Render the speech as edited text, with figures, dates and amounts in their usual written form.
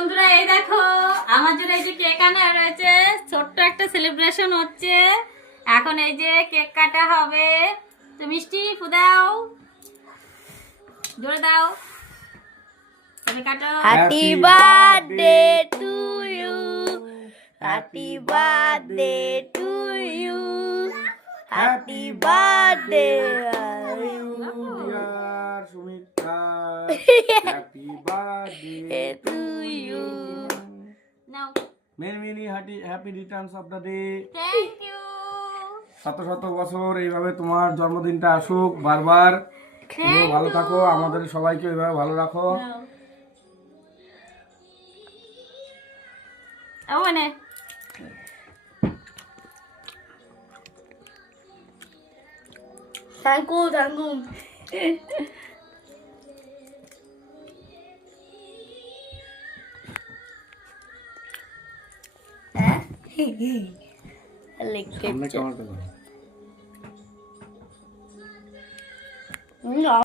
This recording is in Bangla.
বন্ধুরা এই দেখো আমার জন্য এই যে কেক আনা রয়েছে, ছোট্ট একটা সেলিব্রেশন হচ্ছে। এখন এই যে কেক কাটা হবে। তো মিষ্টি ফুদাও, জোরে দাও, তবে কাটো। Happy birthday to you, happy birthday to you, happy birthday dear Sumitra, happy birthday to you. নাও, many many happy returns of the day. Thank you. শত শত বছর এইভাবে তোমার জন্মদিনটা আসুক বারবার। তুমিও ভালো থাকো, আমাদের সবাইকে এইভাবে ভালো রাখো। মানে থ্যাংক ইউ, থ্যাংক ইউ। সামনে লিখতে কেমন করো? না